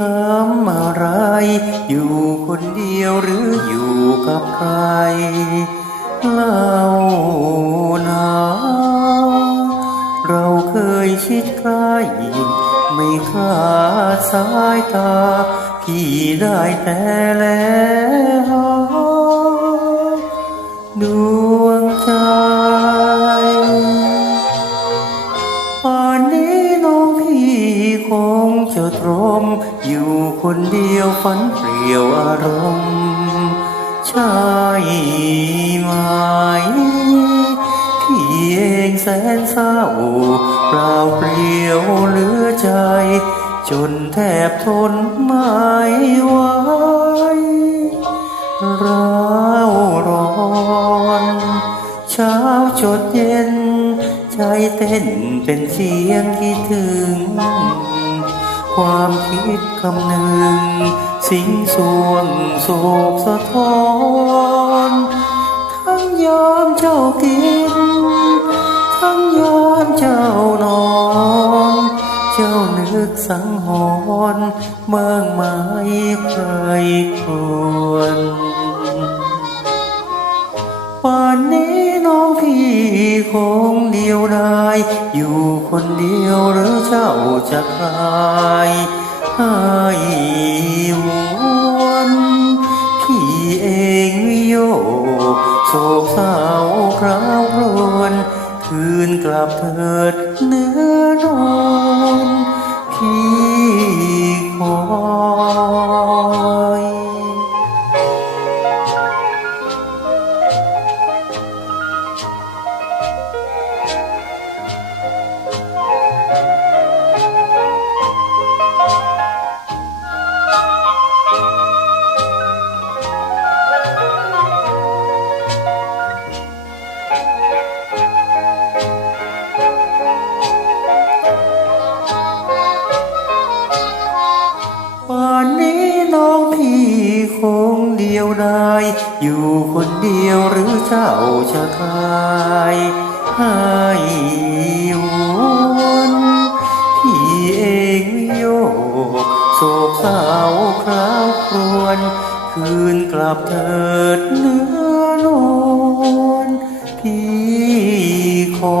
อนนี้น้องพี่ทำอะไร อยู่คนเดียวหรืออยู่กับใครเล่านาเราเคยชิดใกล้ไม่คลาดสายตาพี่ได้แต่แล้ว จะตรม อยู่คนเดียวฝันเปลี่ยวอารมณ์ใช่ไหมพี่เองแสนเศร้าเปล่าเปลี่ยวเหลือใจ จนแทบทนไม่ไหวร้าวร้อนเช้าจดเย็น ใจเต้นเป็นเสียงคิดถึง ความคิดคำหนึ่ง สิงสวงโศกสะท้อน ทั้งยามเจ้ากิน ทั้งยามเจ้านอน เจ้านึกสังหรณ์เมื่อไม่ใครควรป่านนี้ คงเดียวดายอยู่คนเดียวหรือเจ้าจะคลายให้วนพี่เองวิโยกโศกเศร้าคราวรวนคืนกลับเถิดเนื้อนอนพี่คอ น้องพี่คงเดียวดายอยู่คนเดียวหรือเจ้าจะคลายให้วนพี่เองวิโยกโศกเศร้าคราวครวน คืนกลับเถิดเนื้อนวลพี่ขอ